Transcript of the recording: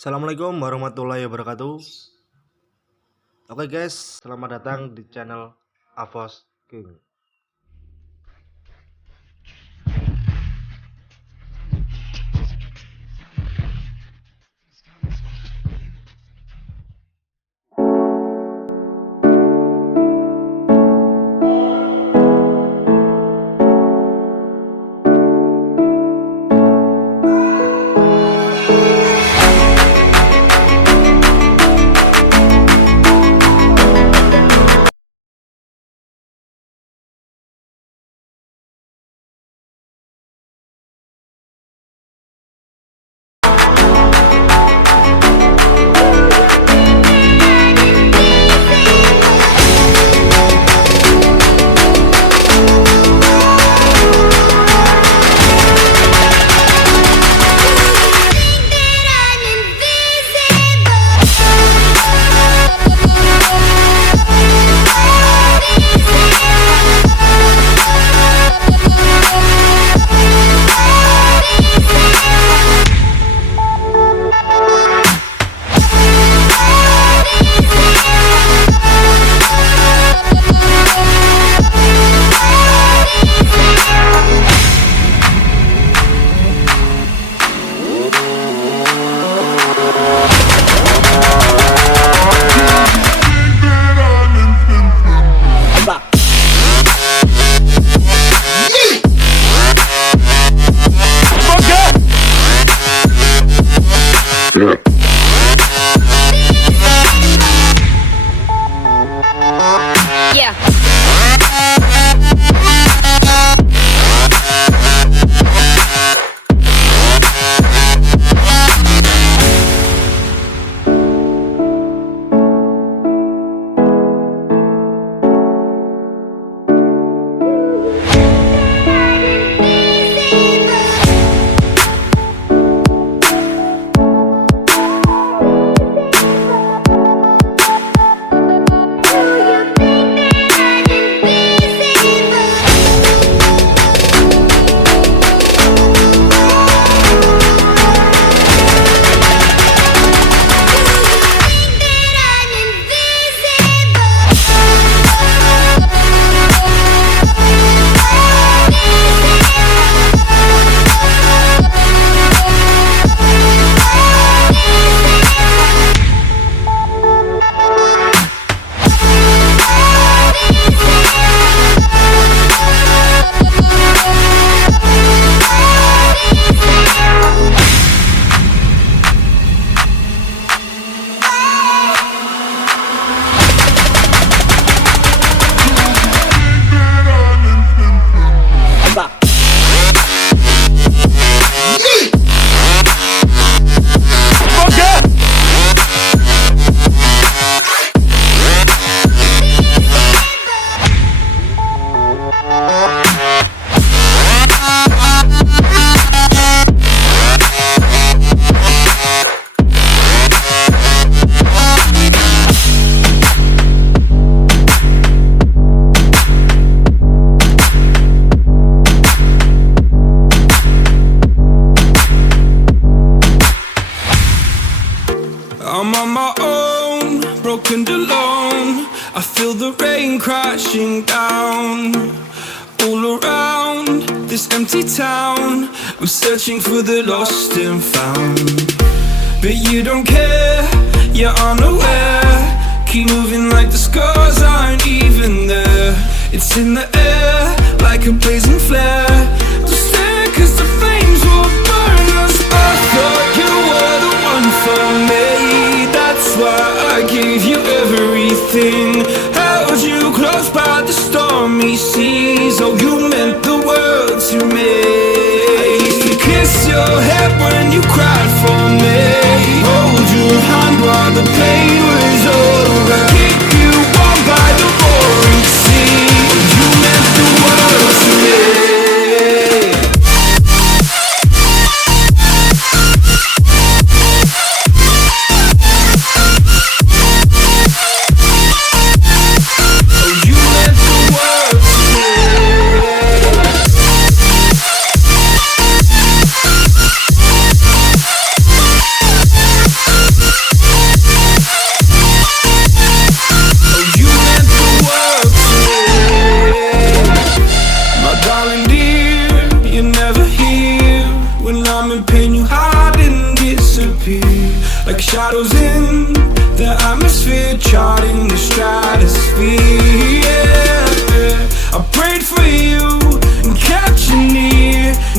Assalamualaikum warahmatullahi wabarakatuh. Oke guys, selamat datang di channel Avos King. Yeah. I'm on my own, broken and alone. I feel the rain crashing down all around this empty town. I'm searching for the lost and found, but you don't care, you're unaware. Keep moving like the scars aren't even there. It's in the air like a blazing flare. Don't stare 'cause the flames will burn us. I thought you were the one for me. That's why I gave you everything. Held you close by the stormy seas. Oh, you meant the world to me. I used to kiss your head when you cried for me. Hold your hand while the pain was over. Keep you warm by the roaring sea. You meant the world to me. I'm in pain, you hide and disappear, like shadows in the atmosphere, charting the